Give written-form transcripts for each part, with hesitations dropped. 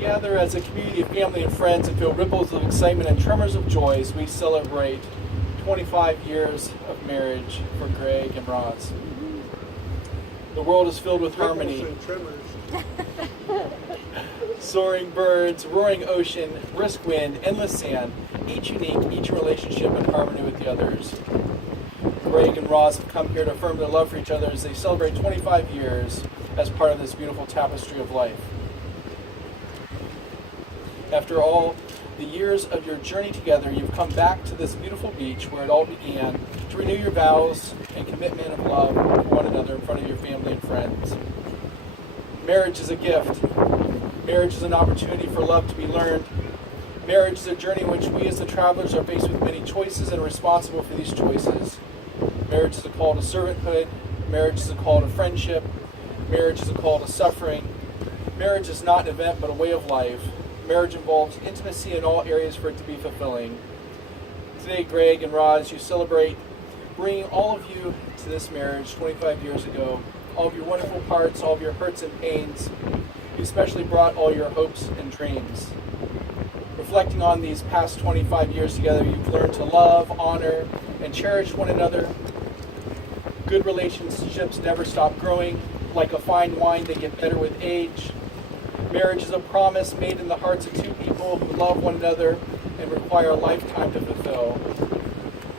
Gather as a community of family and friends and feel ripples of excitement and tremors of joy as we celebrate 25 years of marriage for Greg and Roz. The world is filled with harmony. Soaring birds, roaring ocean, brisk wind, endless sand, each unique, each relationship in harmony with the others. Greg and Roz have come here to affirm their love for each other as they celebrate 25 years as part of this beautiful tapestry of life. After all the years of your journey together, you've come back to this beautiful beach where it all began to renew your vows and commitment of love for one another in front of your family and friends. Marriage is a gift. Marriage is an opportunity for love to be learned. Marriage is a journey in which we as the travelers are faced with many choices and are responsible for these choices. Marriage is a call to servanthood. Marriage is a call to friendship. Marriage is a call to suffering. Marriage is not an event but a way of life. Marriage involves intimacy in all areas for it to be fulfilling. Today, Greg and Roz, you celebrate bringing all of you to this marriage 25 years ago. All of your wonderful parts, all of your hurts and pains. You especially brought all your hopes and dreams. Reflecting on these past 25 years together, you've learned to love, honor, and cherish one another. Good relationships never stop growing. Like a fine wine, they get better with age. Marriage is a promise made in the hearts of two people who love one another and require a lifetime to fulfill.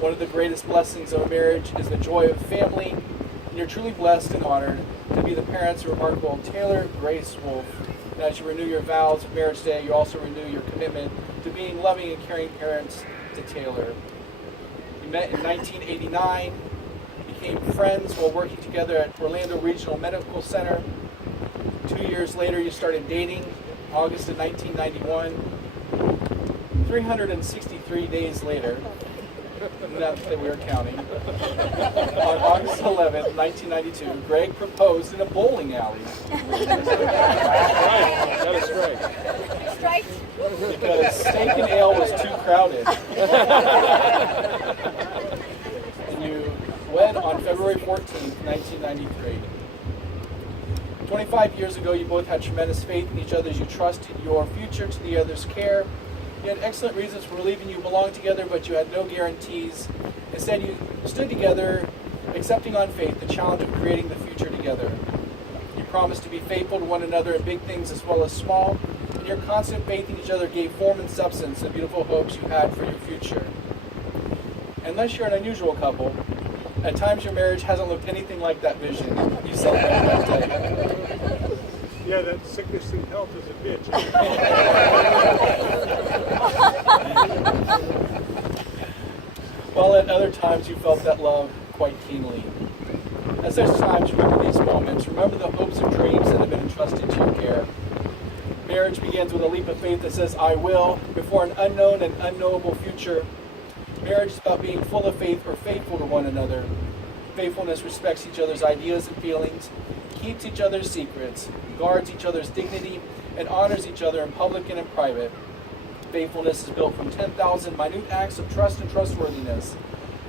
One of the greatest blessings of a marriage is the joy of family, and you're truly blessed and honored to be the parents of remarkable Taylor Grace Wolf. And as you renew your vows of marriage today, you also renew your commitment to being loving and caring parents to Taylor. You met in 1989, became friends while working together at Orlando Regional Medical Center. 2 years later, you started dating, August of 1991. 363 days later, not that we were counting, on August 11th, 1992, Greg proposed in a bowling alley. That is right. Strike. Because steak and ale was too crowded. And you wed on February 14th, 1993. 25 years ago, you both had tremendous faith in each other as you trusted your future to the other's care. You had excellent reasons for believing you belonged together, but you had no guarantees. Instead, you stood together, accepting on faith the challenge of creating the future together. You promised to be faithful to one another in big things as well as small, and your constant faith in each other gave form and substance to the beautiful hopes you had for your future. Unless you're an unusual couple, at times your marriage hasn't looked anything like that vision you celebrated that day. Yeah, that sickness and health is a bitch. While at other times you felt that love quite keenly. At such times, remember these moments. Remember the hopes and dreams that have been entrusted to your care. Marriage begins with a leap of faith that says, I will, before an unknown and unknowable future. Marriage is about being full of faith or faithful to one another. Faithfulness respects each other's ideas and feelings, keeps each other's secrets, guards each other's dignity, and honors each other in public and in private. Faithfulness is built from 10,000 minute acts of trust and trustworthiness.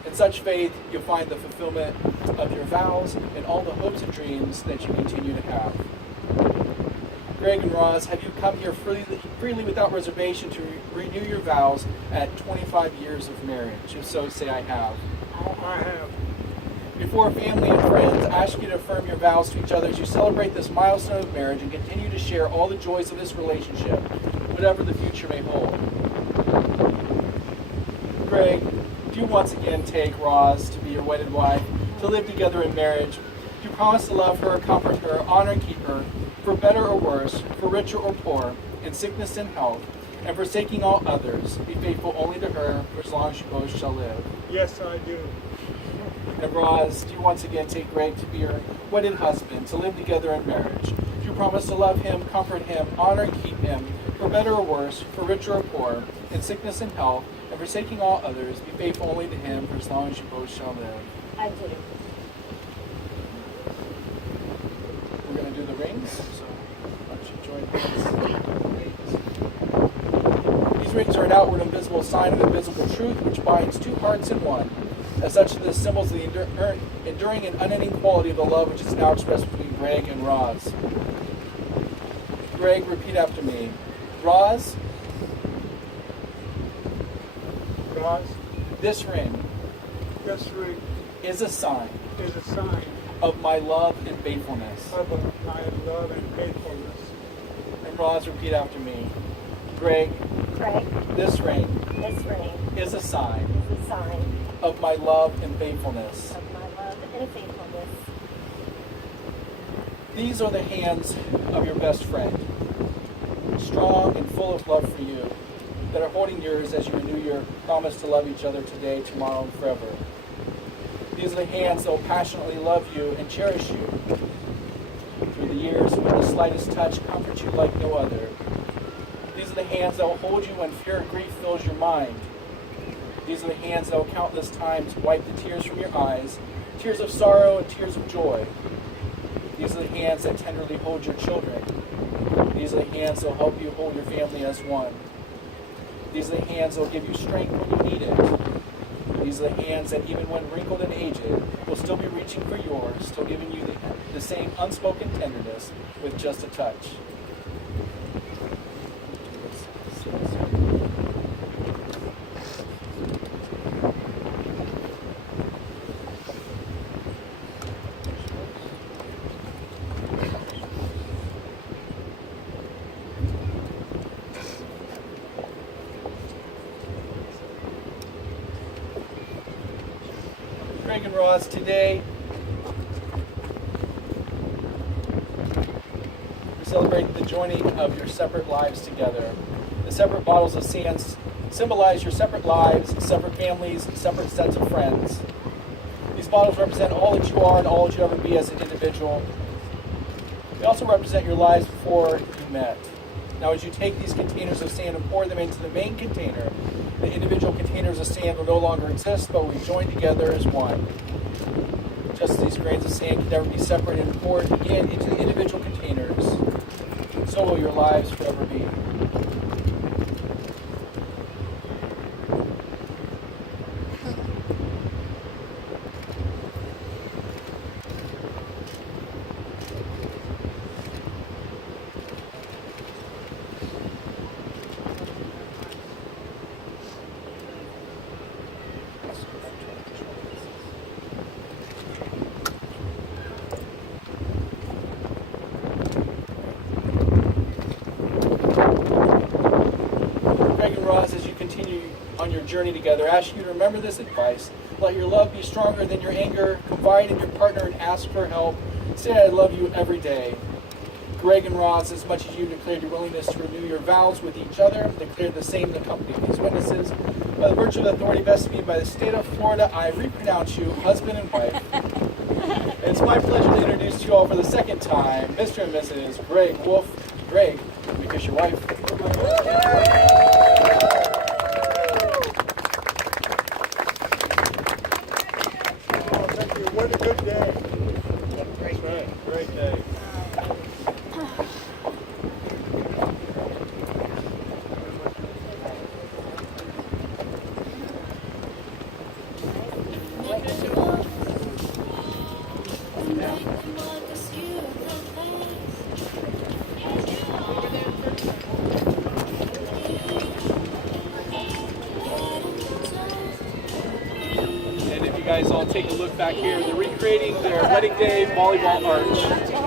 In such faith, you'll find the fulfillment of your vows and all the hopes and dreams that you continue to have. Greg and Roz, have you come here freely without reservation to renew your vows at 25 years of marriage? If so, say I have. I have. Before family and friends ask you to affirm your vows to each other as you celebrate this milestone of marriage and continue to share all the joys of this relationship, whatever the future may hold. Greg, do you once again take Roz to be your wedded wife, to live together in marriage? Do you promise to love her, comfort her, honor and keep her, for better or worse, for richer or poor, in sickness and health, and forsaking all others, be faithful only to her for as long as you both shall live? Yes, I do. And Roz, do you once again take Greg to be your wedded husband, to live together in marriage? Do you you promise to love him, comfort him, honor and keep him, for better or worse, for richer or poor, in sickness and health, and forsaking all others, be faithful only to him for as long as you both shall live? I do. We're going to do the rings, so why don't you join hands? These rings are an outward and visible sign of invisible truth, which binds two hearts in one. As such, this symbols the enduring and unending quality of the love which is now expressed between Greg and Roz. Greg, repeat after me. Roz, Roz, this ring this ring is a sign is a sign of my love and faithfulness. of my love and faithfulness. And Roz, repeat after me. Greg, Craig, this ring this ring is a sign is a sign of my love and faithfulness. of my love and faithfulness. These are the hands of your best friend, strong and full of love for you, that are holding yours as you renew your promise to love each other today, tomorrow, and forever. These are the hands that will passionately love you and cherish you through the years when the slightest touch comforts you like no other. These are the hands that will hold you when fear or grief fills your mind. These are the hands that will countless times wipe the tears from your eyes, tears of sorrow and tears of joy. These are the hands that tenderly hold your children. These are the hands that will help you hold your family as one. These are the hands that will give you strength when you need it. These are the hands that, even when wrinkled and aged, will still be reaching for yours, still giving you the same unspoken tenderness with just a touch. Greg and Roz, today we celebrate the joining of your separate lives together. The separate bottles of sand symbolize your separate lives, separate families, separate sets of friends. These bottles represent all that you are and all that you ever be as an individual. They also represent your lives before you met. Now, as you take these containers of sand and pour them into the main container, the individual containers of sand will no longer exist, but we join together as one. Just as these grains of sand can never be separated and poured again into the individual containers, so will your lives forever be. Greg and Roz, as you continue on your journey together, I ask you to remember this advice. Let your love be stronger than your anger. Confide in your partner and ask for help. Say, I love you every day. Greg and Roz, as much as you declared your willingness to renew your vows with each other, declare the same in the company of these witnesses. By the virtue of the authority vested in me by the state of Florida, I repronounce you husband and wife. And it's my pleasure to introduce to you all for the second time, Mr. and Mrs. Greg Wolf. Greg, let me kiss your wife. Oh, thank you. What a good day. That's right. Great day. And if you guys all take a look back here, they're recreating their wedding day volleyball arch.